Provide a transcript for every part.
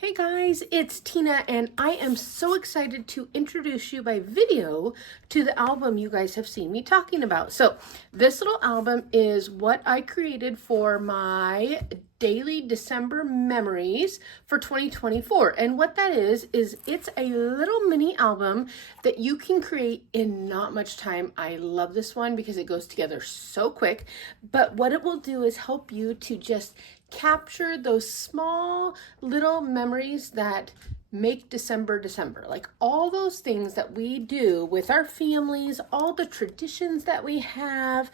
Hey guys, it's Tina and I am so excited to introduce you by video to the album you guys have seen me talking about. So this little album is what I created for my daily December memories for 2024. And what that is it's a little mini album that you can create in not much time. I love this one because it goes together so quick. But what it will do is help you to just capture those small little memories that make December, like all those things that we do with our families, all the traditions that we have,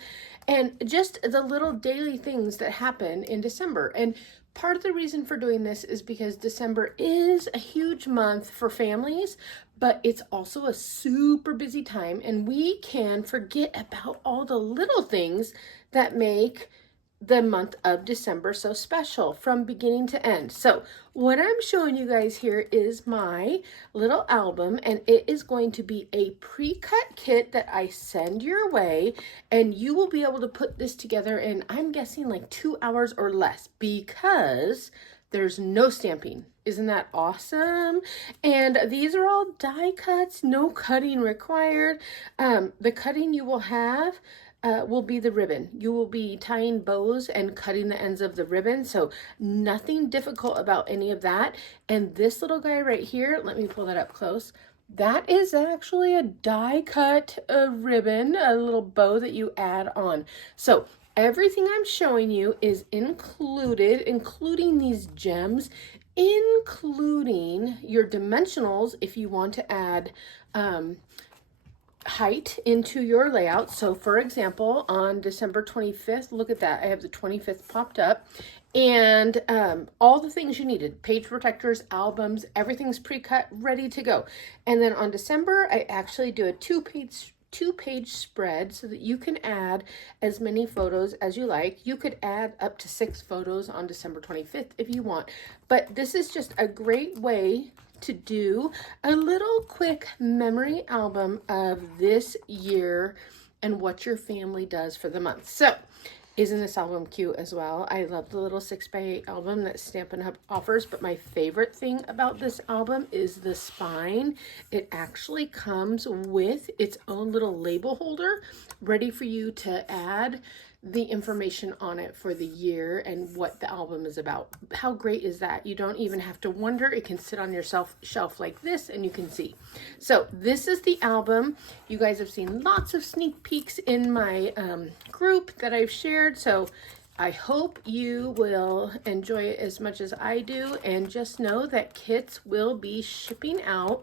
and just the little daily things that happen in December. And part of the reason for doing this is because December is a huge month for families, but it's also a super busy time, and we can forget about all the little things that make the month of December so special from beginning to end. So what I'm showing you guys here is my little album, and it is going to be a pre-cut kit that I send your way, and you will be able to put this together in, I'm guessing, like 2 hours or less, because there's no stamping. Isn't that awesome? And these are all die cuts, no cutting required. The cutting you will have will be the ribbon. You will be tying bows and cutting the ends of the ribbon, so nothing difficult about any of that. And this little guy right here, let me pull that up close. That is actually a die cut ribbon, a little bow that you add on. So everything I'm showing you is included, including these gems, including your dimensionals if you want to add height into your layout. So for example, on December 25th, look at that, I have the 25th popped up, and all the things you needed, page protectors, albums, everything's pre-cut, ready to go. And then on December, I actually do a two-page spread so that you can add as many photos as you like. You could add up to 6 photos on December 25th if you want, but this is just a great way to do a little quick memory album of this year and what your family does for the month. So isn't this album cute as well? I love the little 6x8 album that Stampin' Up offers, but my favorite thing about this album is the spine. It actually comes with its own little label holder ready for you to add the information on it for the year and what the album is about. How great is that? You don't even have to wonder. It can sit on your shelf like this and you can see. So this is the album. You guys have seen lots of sneak peeks in my group that I've shared. So I hope you will enjoy it as much as I do, and just know that kits will be shipping out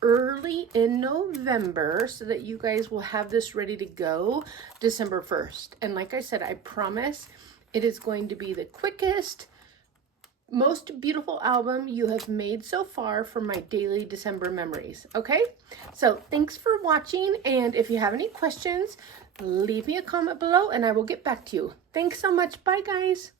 early in November so that you guys will have this ready to go December 1st. And like I said, I promise it is going to be the quickest, most beautiful album you have made so far for my daily December memories. Okay, so thanks for watching, and if you have any questions, leave me a comment below and I will get back to you. Thanks so much. Bye guys.